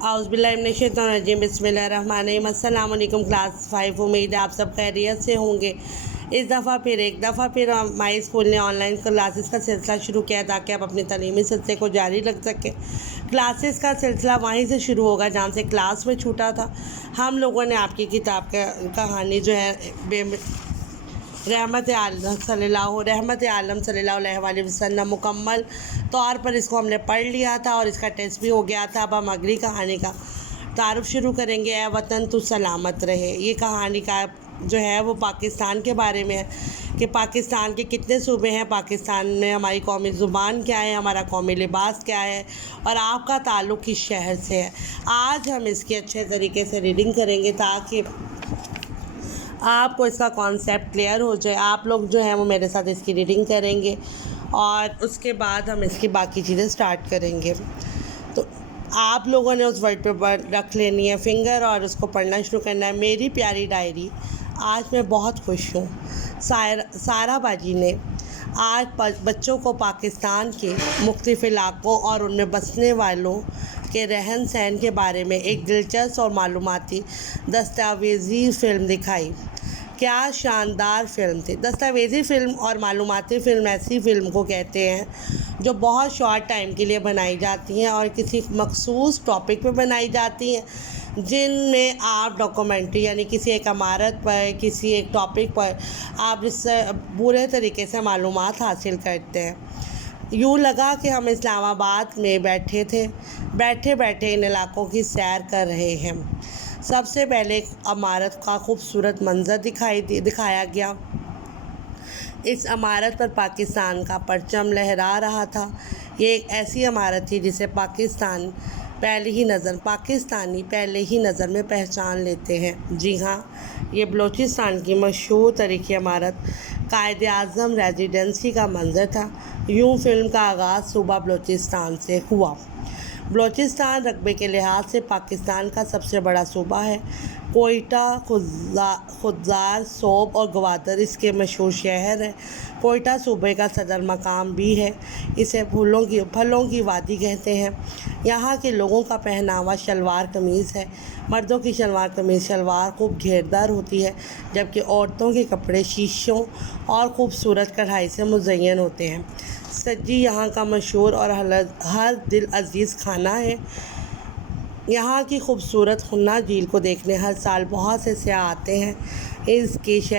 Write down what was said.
औज़ुबिल्लाहिमिनश्शैतानिर्रजीम बिस्मिल्लाहिर्रहमानिर्रहीम। अस्सलाम वालेकुम क्लास 5। उम्मीद है आप सब खैरियत से होंगे। एक दफ़ा फिर हमारे स्कूल ने ऑनलाइन क्लासेस का सिलसिला शुरू किया ताकि आप अपनी तालीमी सिलसिले को जारी रख सकें। क्लासेस का सिलसिला वहीं से शुरू होगा जहाँ से क्लास में छूटा था। हम लोगों ने आपकी किताब का कहानी जो है रहमत आलम सल्लल्लाहु अलैहि वसल्लम मुकम्मल तौर पर इसको हमने पढ़ लिया था और इसका टेस्ट भी हो गया था। अब हम अगली कहानी का तारुफ शुरू करेंगे। ए वतन तू सलामत रहे। ये कहानी का जो है वो पाकिस्तान के बारे में है कि पाकिस्तान के कितने सूबे हैं, पाकिस्तान में हमारी कौमी ज़ुबान क्या है, हमारा कौमी लिबास क्या है और आपका ताल्लुक़ किस शहर से है। आज हम इसकी अच्छे तरीके से रीडिंग करेंगे ताकि आपको इसका कॉन्सेप्ट क्लियर हो जाए। आप लोग जो हैं वो मेरे साथ इसकी रीडिंग करेंगे और उसके बाद हम इसकी बाकी चीज़ें स्टार्ट करेंगे। तो आप लोगों ने उस वर्ड पे रख लेनी है फिंगर और उसको पढ़ना शुरू करना है। मेरी प्यारी डायरी, आज मैं बहुत खुश हूँ। सारा बाजी ने आज बच्चों को पाकिस्तान के मुख्तलिफ़ इलाक़ों और उनमें बसने वालों के रहन सहन के बारे में एक दिलचस्प और मालूमाती दस्तावेज़ी फ़िल्म दिखाई। क्या शानदार फ़िल्म थी। दस्तावेज़ी फ़िल्म और मालूमाती फ़िल्म ऐसी फ़िल्म को कहते हैं जो बहुत शॉर्ट टाइम के लिए बनाई जाती हैं और किसी मखसूस टॉपिक पे बनाई जाती हैं, जिनमें आप डॉक्यूमेंट्री यानी किसी एक इमारत पर, किसी एक टॉपिक पर आप इससे पूरे तरीके से मालूमात हासिल करते हैं। यूँ लगा कि हम इस्लामाबाद में बैठे बैठे इन इलाक़ों की सैर कर रहे हैं। सबसे पहले एक इमारत का खूबसूरत मंज़र दिखाया गया। इस इमारत पर पाकिस्तान का परचम लहरा रहा था। ये एक ऐसी इमारत थी जिसे पाकिस्तानी पहले ही नज़र में पहचान लेते हैं। जी हाँ, ये बलूचिस्तान की मशहूर तारीख़ी इमारत कायद-ए-आज़म रेजिडेंसी का मंज़र था। यूँ फ़िल्म का आगाज़ सूबा बलूचिस्तान से हुआ। बलूचिस्तान रकबे के लिहाज से पाकिस्तान का सबसे बड़ा सूबा है। कोयटा, खुदजार, सोब और ग्वादर इसके मशहूर शहर हैं। कोयटा सूबे का सदर मकाम भी है। इसे फलों की वादी कहते हैं। यहाँ के लोगों का पहनावा शलवार कमीज़ है। मर्दों की शलवार खूब घेरदार होती है, जबकि औरतों के कपड़े शीशों और ख़ूबसूरत कढ़ाई से मुज़य्यन होते हैं। सज्जी यहाँ का मशहूर और हर दिल अजीज़ खाना है। यहाँ की खूबसूरत खुन्ना झील को देखने हर साल बहुत से सयाह आते हैं। इसके शहर